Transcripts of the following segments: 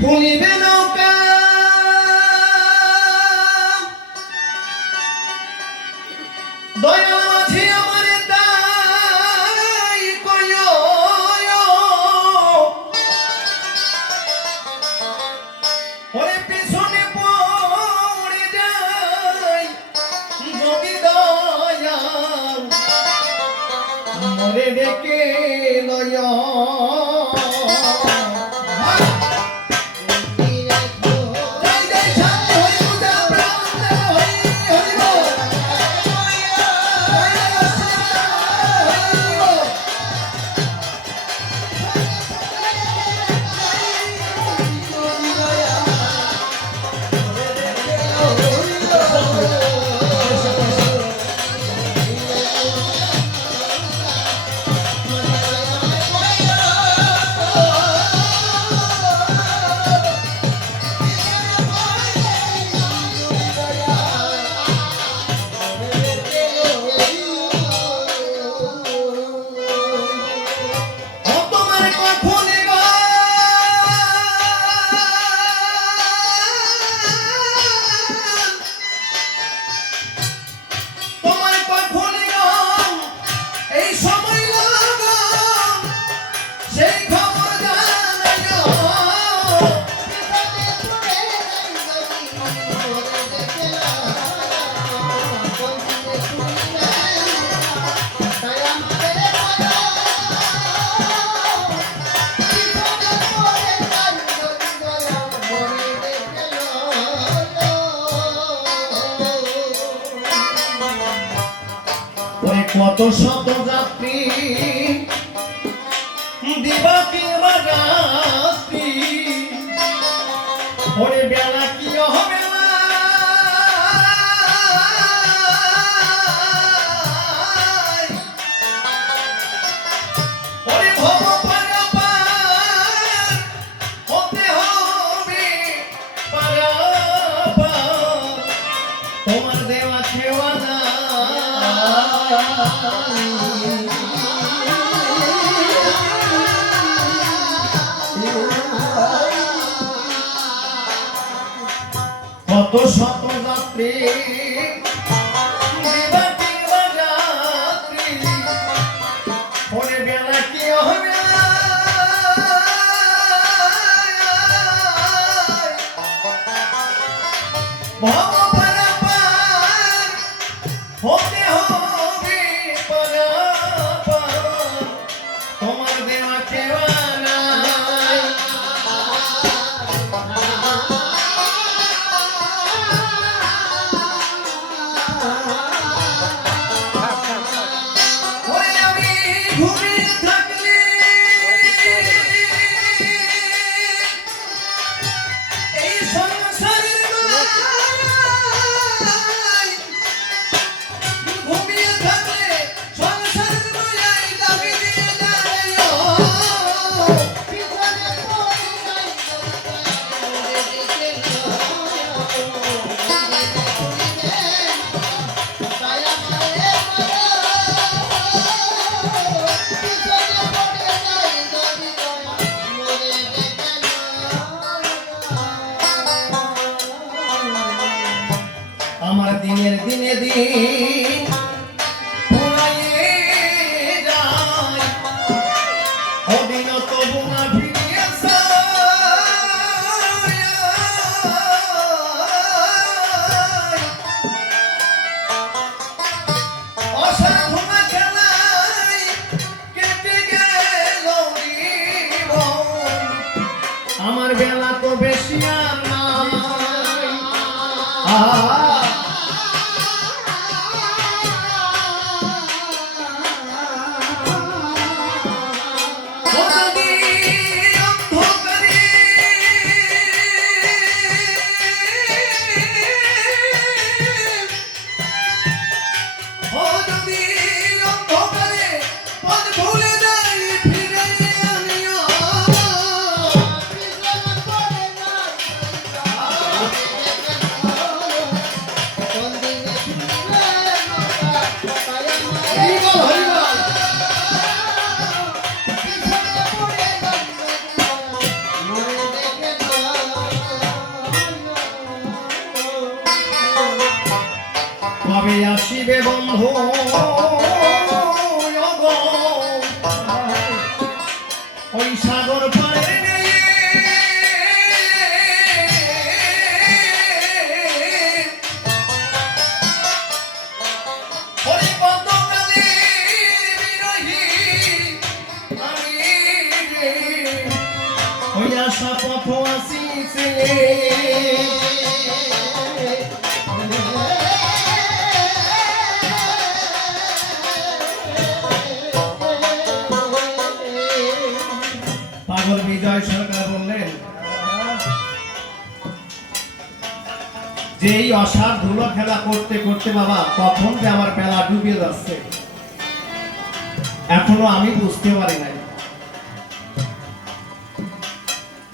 ফুলিবে নৌকা দয়াল মাঝি আমার তাই কয় ওরে পিছনে পড়ে যায় যদি দয়াল মরে ডেকে লয় কত শত যাত্রী দিবা কিংবা রাত্রি ওরে বেলা কি হবে ওরে ভব পারাপার হতে হবে পারাপার তোমার দেওয়া খেওয়ানা কত শত যাত্রী পরে বেলা কি হবে হতে হবে তোমার দেওয়া খেওয়ানা আমার দিনের দিনে দিন ফুরাইয়ে যায় ওদিন তবু না ফিরিয়ে অসাধনা খেলায় কেটে গেল আমার বেলা তো বেশি আর না আসিবে বন্ধু ওই সাগর পারে আশা পথ আসিছে পাগল বিজয় সরকার বললেন যে এই অসার ধুলো খেলা করতে করতে বাবা কখন যে আমার বেলা ডুবে যাচ্ছে এখনো আমি বুঝতে পারি নাই।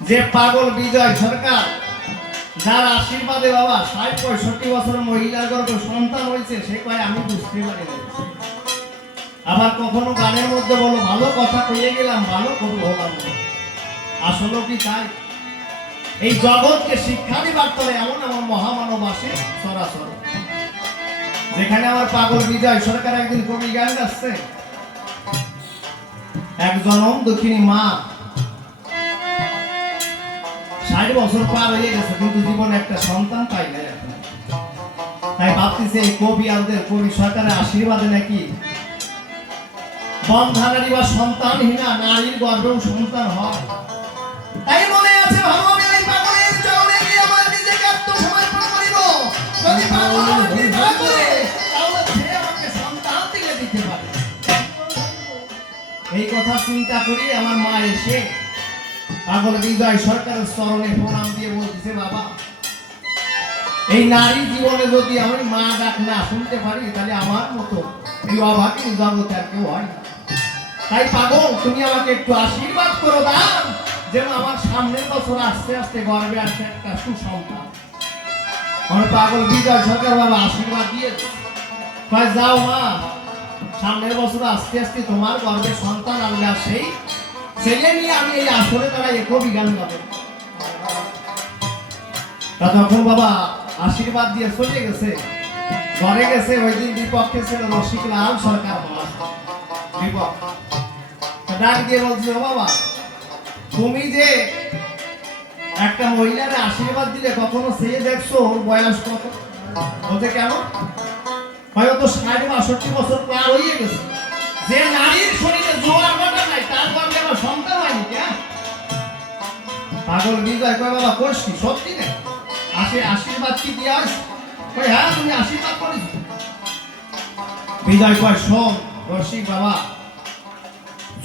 যে পাগল বিজয় সরকার যার আশীর্বাদে বাবা ৬০-৬৫ বছর মহিলার গর্ভে সন্তান হয়েছে সে কয় আমি বুঝতে পারি নাই। আবার কখনো গানের মধ্যে বলো ভালো কথা কইয়ে গেলাম ভালো করবো হলাম আসলে কি তাই? এই জগৎকে শিক্ষা দিবার তরে এমন এমন মহামানব আসে সরাসরি। যেখানে আমার পাগল বিজয় সরকার একদিন কবি গান গাচ্ছে এক জনম দুঃখিনী মা ৬০ বছর পার হয়ে গেছে কিন্তু জীবনে একটা সন্তান পাই না এখন। তাই ভাবতেছে এই কবি আলদের কবি সরকারের আশীর্বাদে নাকি বন্ধানারী বা সন্তানহীনা নারীর গর্ভেও সন্তান হয়। তাই মনে আছে ভাববে এই পাগলের চরণে গিয়ে আমার নিজেকে আত্মসমর্পণ করিব। যদি পাগল আমাকে দয়া করে তাহলে সে আমাকে সন্তান দিলে দিতে পারে। এই কথা চিন্তা করি আমার মা এসে পাগল বিজয় সরকারের চরণে প্রণাম দিয়ে বলতেছে বাবা এই নারী জীবনে যদি আমি মা ডাক না শুনতে পারি তাহলে আমার মতো এই অভাগী জগতে আর কেউ হয় না। তাই পাগল তুমি আমাকে একটু আশীর্বাদ করো দান যেন আমার সামনের বছর আস্তে আস্তে গর্বে আসে একটা সুসন্তান। আমার পাগল বিজয় সরকার বাবা আশীর্বাদ দিয়ে কয় যাও মা সামনের বছর আস্তে আস্তে তোমার গর্বে সন্তান আসবে আর সেই ছেলে নিয়ে আমি এই আসরে তারা এই কবি গান গাবো। তা তখন বাবা আশীর্বাদ দিয়ে চলে গেছে ঘরে গেছে। ওই দিন বিপক্ষে ছিল রসিকলাল সরকার বিপক্ষ ডাক দিয়ে বলছিল বাবা তুমি যে একটা মহিলার আশীর্বাদ দিলে কখনো সে দেখছো ওর বয়স কত? বলতে কেন? হয়তো ৬০-৬২ বছর পার হয়ে গেছে। যে নারীর শরীরে জোয়ার বাটা নাই তার গর্ভে আমার সন্তান হয়নি কেন? পাগল বিজয় কয় বাবা কষ্টি সত্যি না আশীর্বাদ কি দিয়ে আস? কয় হ্যাঁ তুমি আশীর্বাদ করিস। বিজয় কয় শোন রসিক বাবা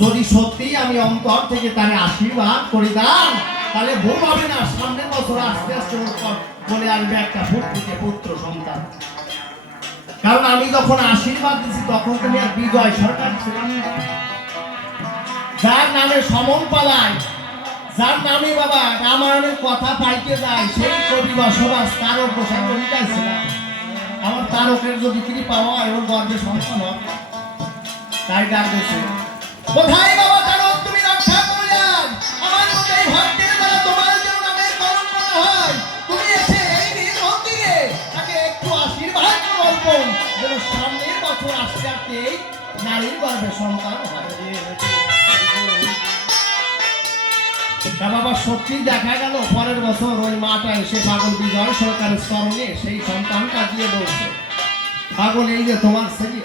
যদি সত্যি আমি অন্তর থেকে তার আশীর্বাদ করি দাম তাহলে ভুল হবে না। সামনের বছর আস্তে আস্তে বলে আসবে একটা ফুটফুটে পুত্র সন্তান। কারণ আমি যখন আশীর্বাদ দিচ্ছি তখন তুমি আর বিজয় সরকার ছিলাম যার নামে সমন পালায় যার নামে বাবা রামায়ণের কথা পাইতে যায় সেই কবি বসবাস তারক প্রসাদ লিখাইছিলাম। আমার তারকের যদি কৃপা হয় ওর গর্বে সন্তান হবে। তাই ডাক দিয়েছে কোথায় বাবা তারক তুমি রক্ষা করলেন আমার মধ্যে ভক্তের দ্বারা তোমার যেন নামের কলঙ্ক না হয়। তুমি এসে এই নিজ মন্দিরে তাকে একটু আশীর্বাদ করবেন যেন সামনের বছর আসতে আসতে নারীর গর্ভে সন্তান হয়। বাবা সত্যি দেখা গেল পরের বছর ওই মাটা এসে পাগল বিজয় সরকারের চরণে সেই সন্তানটা দিয়ে বলছে পাগল এই যে তোমার ছেলে।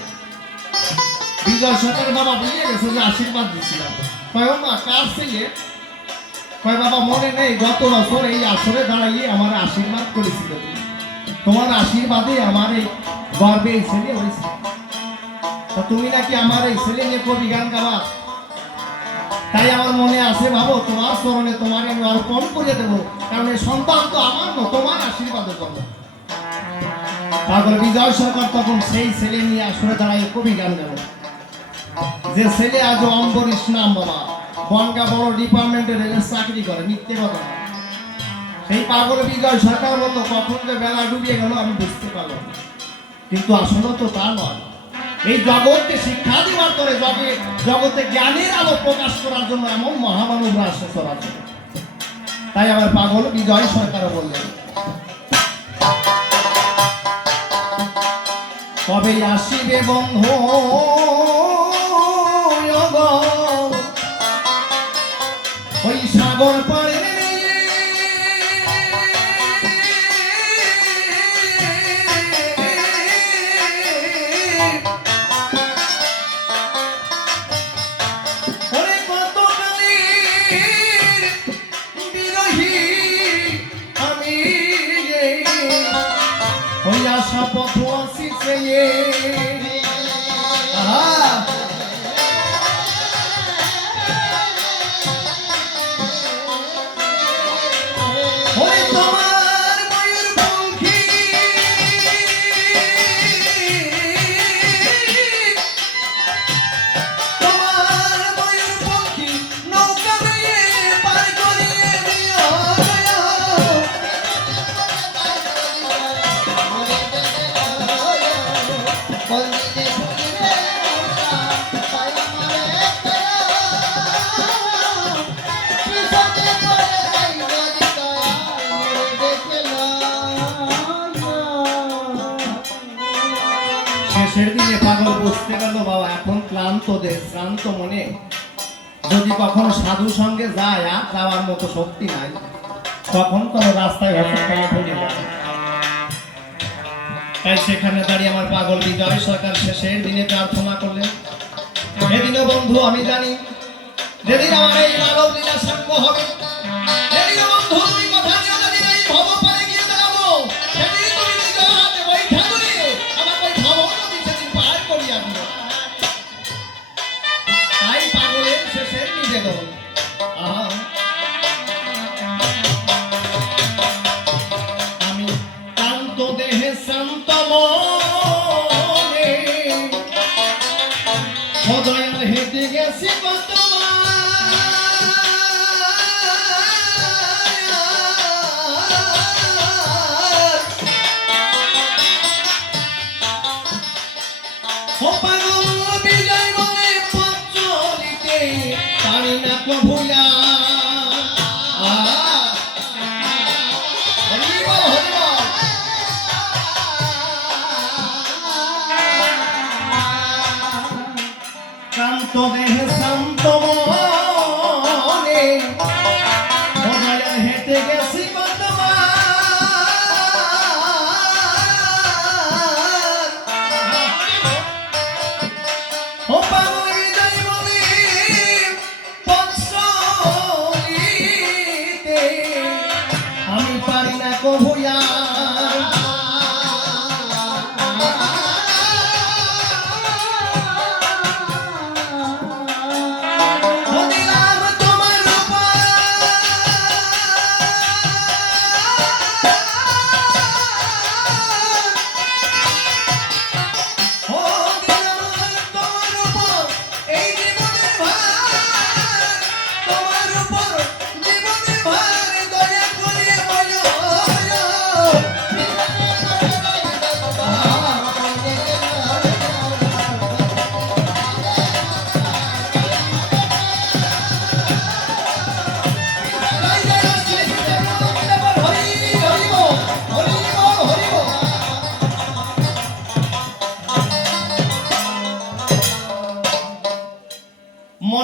বিজয় সরকার বাবা দিয়ে গেছে যে আশীর্বাদ দিচ্ছিলাম। কয় মা কার ছেলে? কয় বাবা মনে নেই গত বছর এই আসরে দাঁড়াইয়ে আমার আশীর্বাদ করেছিল তোমার আশীর্বাদে আমার এই গর্বে এই ছেলে হয়েছে। তো তুমি নাকি আমার এই ছেলে নিয়ে কবি গান গাওয়া তাই আমার মনে আছে ভাবো তোমার চরণে তোমার আমি অর্পণ করে দেবো কারণ এই সন্তান তো আমার না তোমার আশীর্বাদের জন্য। পাগল বিজয় সরকার তখন সেই ছেলে নিয়ে আসরে দাঁড়ায় কবি গান গাবো যে ছেলে আজ অম্বরীশ নাম বাবা বনগা বড় ডিপার্টমেন্টে রেলের চাকরি করে মিথ্যে কথা। সেই পাগল বিজয় সরকার বলতো কখন যে বেলা ডুবিয়ে গেল আমি বুঝতে পারলাম কিন্তু আসলে তো তা নয়। এই জগৎকে শিক্ষা দেওয়ার পরে জগতে জ্ঞানের আলো প্রকাশ করার জন্য এমন মহামানবরা আসে চলাচল। তাই আমার পাগল বিজয় সরকার বললেন কবে আসিবে বন্ধু গো, ওই সাগর পাড়ে আশা পথ আসিছে তোমার ময়ূরপঙ্খী তোমার ময়ূরপঙ্খী নৌকা বেয়ে পার করিয়ে দিও শেষের দিনে পাগল বুঝতে গেল বাবা এখন ক্লান্ত দেহ শ্রান্ত মনে যদি কখনো সাধু সঙ্গে যায় আর যাওয়ার মতো শক্তি নাই, তখন কোনো রাস্তায় হসপিটালে পড়ে যাবে। তাই সেখানে দাঁড়িয়ে আমার পাগল বিজয় সরকার শেষের দিনে প্রার্থনা করলেন, সেদিনও বন্ধু আমি জানি যেদিন আমার এই মানব লীলা সাক্ষ্য হবে, সেদিনও বন্ধু তুমি কথা দিও যেদিন এই ভব পারে গিয়ে দাঁড়াবো, সেদিন তুমি নিজ হাতে বৈঠা ধরিয়ে আমার ওই ভব নদী সেদিন পার করিয়া দিও। তাই পাগলের শেষের নিবেদন। আমি ক্লান্ত দেহে শান্ত মনে সদয়াল হেঁটে গেছি বিজয় বলে পথ চলিতে পারি না কভুয়া